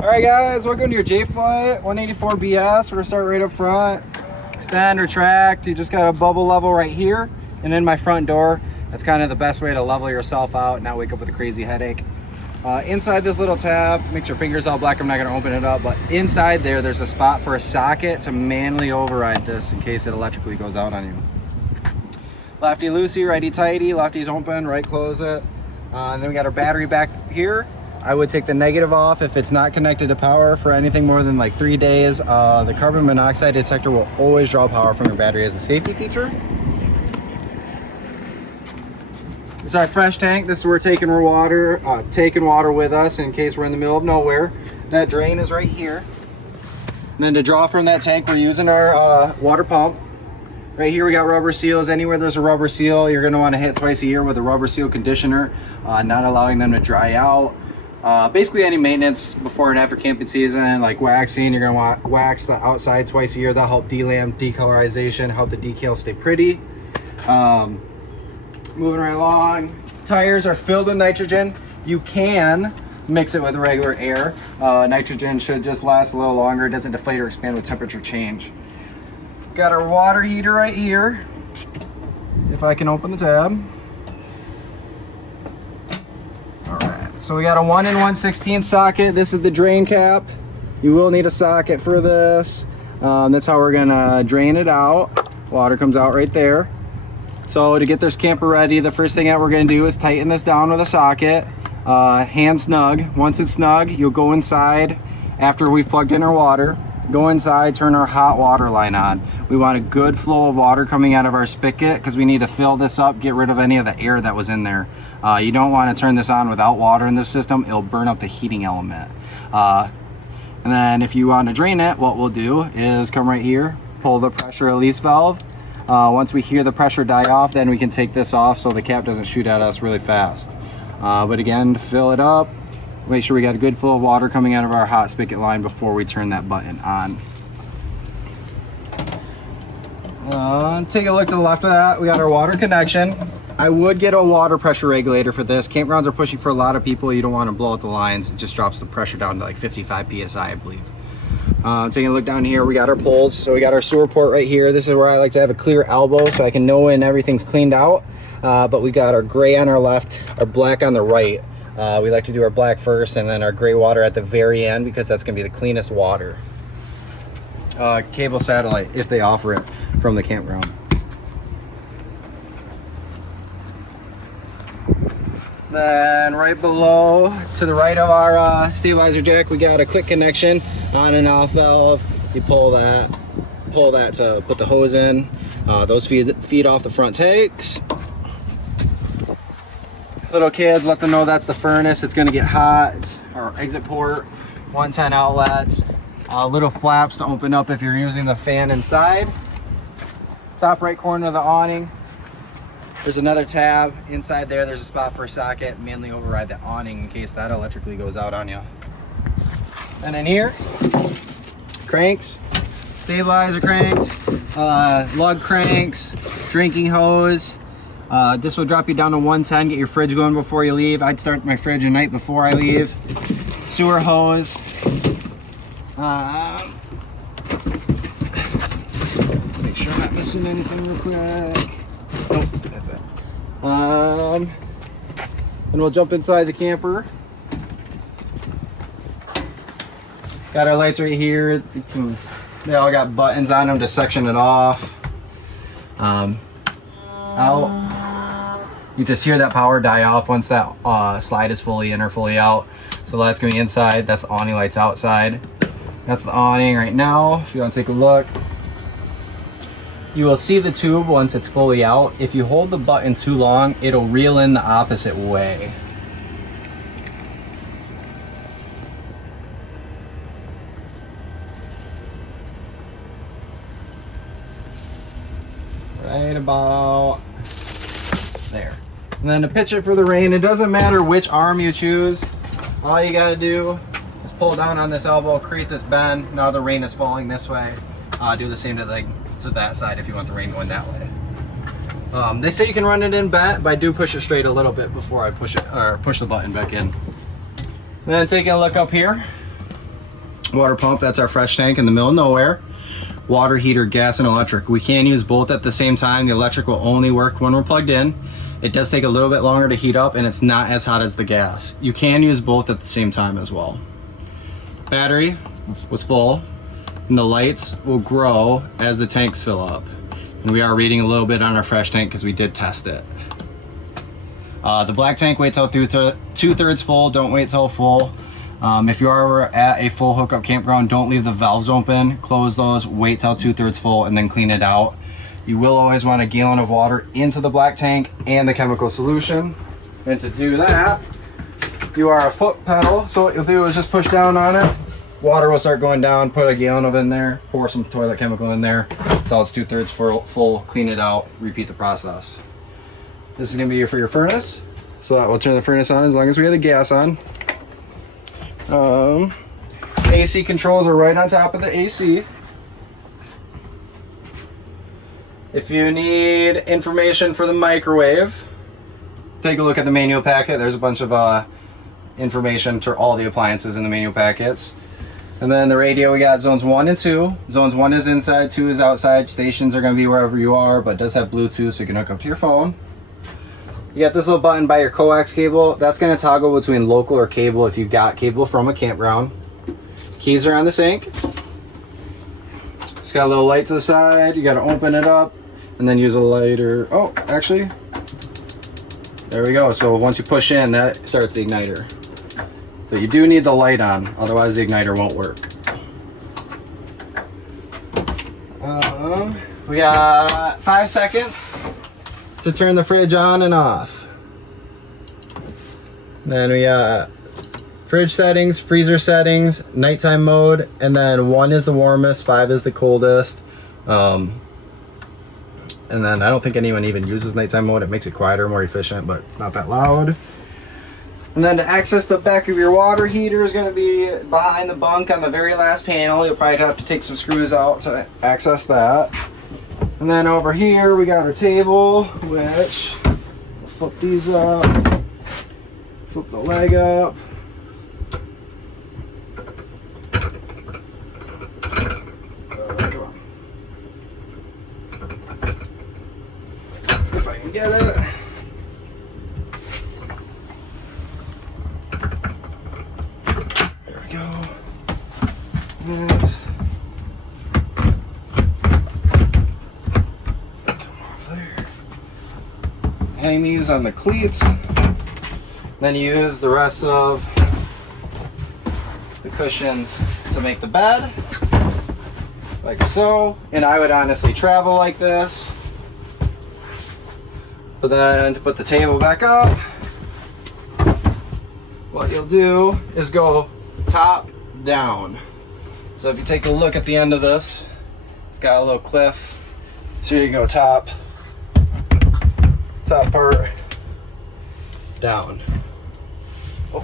Alright guys, welcome to your J-Flight 184 BS. We're gonna start right up front. Extend, retract. You just got a bubble level right here and in my front door. That's kind of the best way to level yourself out and not wake up with a crazy headache. Inside this little tab, makes your fingers all black. I'm not gonna open it up, but inside there's a spot for a socket to manually override this in case it electrically goes out on you. Lefty loosey, righty tighty. Lefty's open, right close it. And then we got our battery back here. I would take the negative off if it's not connected to power for anything more than like 3 days. The carbon monoxide detector will always draw power from your battery as a safety feature. This is our fresh tank. This is where we're taking water with us in case we're in the middle of nowhere. That drain is right here. And then to draw from that tank, we're using our water pump. Right here we got rubber seals. Anywhere there's a rubber seal, you're going to want to hit twice a year with a rubber seal conditioner, not allowing them to dry out. Basically any maintenance before and after camping season, like waxing, you're going to want to wax the outside twice a year. That'll help delamp, decolorization, help the decal stay pretty. Moving right along, tires are filled with nitrogen. You can mix it with regular air. Nitrogen should just last a little longer. It doesn't deflate or expand with temperature change. Got our water heater right here. If I can open the tab. So we got a 1 1/16 socket. This is the drain cap. You will need a socket for this. That's how we're gonna drain it out. Water comes out right there. So to get this camper ready, the first thing that we're gonna do is tighten this down with a socket. Hand snug. Once it's snug, you'll go inside after we've plugged in our water. Go inside, turn our hot water line on. We want a good flow of water coming out of our spigot because we need to fill this up, get rid of any of the air that was in there. You don't want to turn this on without water in this system. It'll burn up the heating element. And then if you want to drain it, what we'll do is come right here, pull the pressure release valve. Once we hear the pressure die off, then we can take this off so the cap doesn't shoot at us really fast. But again, to fill it up, make sure we got a good flow of water coming out of our hot spigot line before we turn that button on. Take a look to the left of that. We got our water connection. I would get a water pressure regulator for this. Campgrounds are pushing for a lot of people. You don't want to blow out the lines. It just drops the pressure down to like 55 PSI, I believe. Taking a look down here, we got our poles. So we got our sewer port right here. This is where I like to have a clear elbow so I can know when everything's cleaned out. But we got our gray on our left, our black on the right. We like to do our black first and then our gray water at the very end because that's going to be the cleanest water. Cable satellite, if they offer it from the campground. Then right below, to the right of our stabilizer jack, we got a quick connection, on and off valve. You pull that to put the hose in. Those feed off the front tanks. Little kids, let them know that's the furnace. It's gonna get hot. Our exit port, 110 outlets. Little flaps to open up if you're using the fan inside. Top right corner of the awning. There's another tab. Inside there, there's a spot for a socket. Manually override the awning in case that electrically goes out on you. And in here, cranks, stabilizer cranks, lug cranks, drinking hose. This will drop you down to 110, get your fridge going before you leave. I'd start my fridge the night before I leave. Sewer hose. Make sure I'm not missing anything real quick. Nope, that's it. And we'll jump inside the camper. Got our lights right here. They all got buttons on them to section it off. Out. You just hear that power die off once that slide is fully in or fully out. So that's gonna be inside. That's the awning lights outside. That's the awning right now. If you want to take a look, you will see the tube once it's fully out. If you hold the button too long, it'll reel in the opposite way. Right about there. And then to pitch it for the rain, it doesn't matter which arm you choose. All you gotta do is pull down on this elbow, create this bend. Now the rain is falling this way. Do the same to that side if you want the rain going that way. They say you can run it in bent, but I do push it straight a little bit before I push the button back in. And then taking a look up here, Water pump, that's our fresh tank in the middle of nowhere. Water heater, gas and electric. We can use both at the same time. The electric will only work when we're plugged in. It does take a little bit longer to heat up and it's not as hot as the gas. You can use both at the same time as well. Battery was full and the lights will grow as the tanks fill up. And we are reading a little bit on our fresh tank because we did test it. The black tank waits out through 2/3 full, don't wait till full. If you are at a full hookup campground, don't leave the valves open, close those, wait till 2/3 full and then clean it out. You will always want a gallon of water into the black tank and the chemical solution. And to do that, you are a foot pedal. So what you'll do is just push down on it. Water will start going down, put a gallon of it in there, pour some toilet chemical in there until it's 2/3 full, clean it out, repeat the process. This is gonna be for your furnace. So that will turn the furnace on as long as we have the gas on. AC controls are right on top of the AC. If you need information for the microwave, take a look at the manual packet. There's a bunch of information to all the appliances in the manual packets. And then the radio, we got zones 1 and 2. Zones 1 is inside, 2 is outside. Stations are going to be wherever you are, but it does have Bluetooth so you can hook up to your phone. You got this little button by your coax cable. That's going to toggle between local or cable if you've got cable from a campground. Keys are on the sink. It's got a little light to the side. You got to open it up and then use a lighter. Oh, actually, there we go. So once you push in, that starts the igniter. But you do need the light on, otherwise the igniter won't work. We got 5 seconds to turn the fridge on and off. Then we got fridge settings, freezer settings, nighttime mode, and then 1 is the warmest, 5 is the coldest. And then I don't think anyone even uses nighttime mode. It makes it quieter, more efficient, but it's not that loud. And then to access the back of your water heater is going to be behind the bunk on the very last panel. You'll probably have to take some screws out to access that. And then over here we got our table, which we'll flip these up, flip the leg up. Come on. If I can get it. There we go. This. Hang these on the cleats, then use the rest of the cushions to make the bed, like so. And I would honestly travel like this. But then to put the table back up, what you'll do is go top down. So if you take a look at the end of this, it's got a little cliff. So you go top part down. Oh.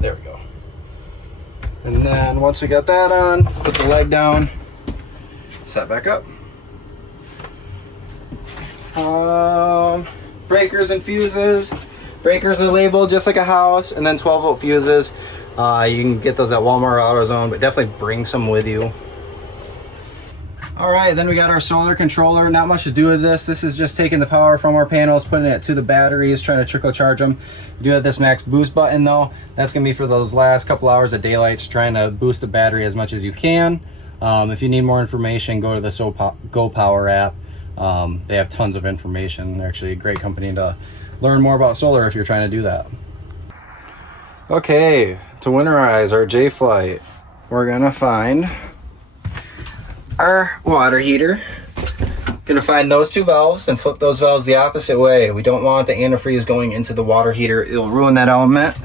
There we go. And then once we got that on, put the leg down, set back up. Breakers and fuses. Breakers are labeled just like a house, and then 12-volt fuses. You can get those at Walmart or AutoZone, but definitely bring some with you. All right, then we got our solar controller. Not much to do with this. This is just taking the power from our panels, putting it to the batteries, trying to trickle charge them. You do have this max boost button though. That's gonna be for those last couple hours of daylight, just trying to boost the battery as much as you can. If you need more information, go to the Go Power app. They have tons of information. They're actually a great company to learn more about solar if you're trying to do that. Okay, to winterize our J Flight, we're gonna find our water heater. Gonna find those 2 valves and flip those valves the opposite way. We don't want the antifreeze going into the water heater. It'll ruin that element.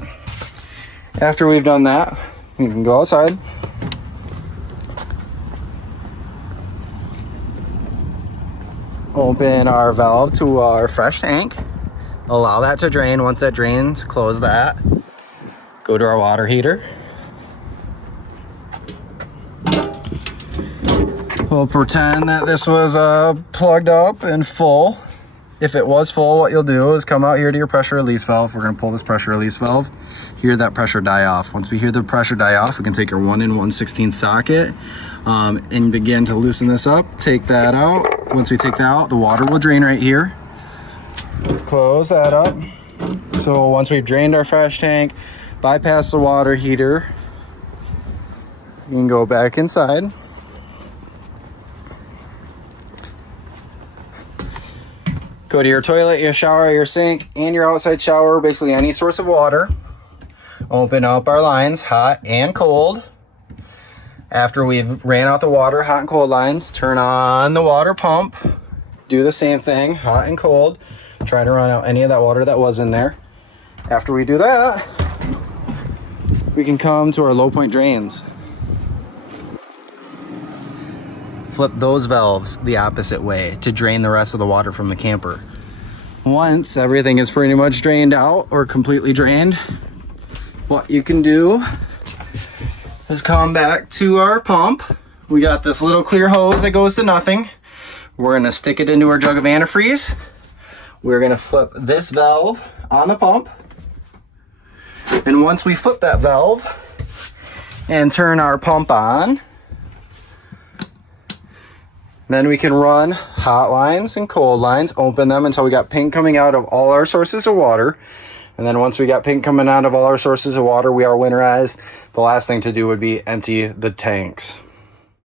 After we've done that, we can go outside. Open our valve to our fresh tank. Allow that to drain. Once that drains, close that. Go to our water heater. We'll pretend that this was plugged up and full. If it was full, what you'll do is come out here to your pressure release valve. We're gonna pull this pressure release valve, hear that pressure die off. Once we hear the pressure die off, we can take your 1 1/16 socket and begin to loosen this up. Take that out. Once we take that out, the water will drain right here. Close that up. So once we've drained our fresh tank, bypass the water heater, you can go back inside. Go to your toilet, your shower, your sink, and your outside shower, basically any source of water. Open up our lines, hot and cold. After we've ran out the water, hot and cold lines, turn on the water pump. Do the same thing, hot and cold. Try to run out any of that water that was in there. After we do that, we can come to our low point drains. Flip those valves the opposite way to drain the rest of the water from the camper. Once everything is pretty much drained out or completely drained, what you can do is come back to our pump. We got this little clear hose that goes to nothing. We're gonna stick it into our jug of antifreeze. We're gonna flip this valve on the pump. And once we flip that valve and turn our pump on, then we can run hot lines and cold lines, open them until we got pink coming out of all our sources of water. And then once we got pink coming out of all our sources of water, we are winterized. The last thing to do would be empty the tanks.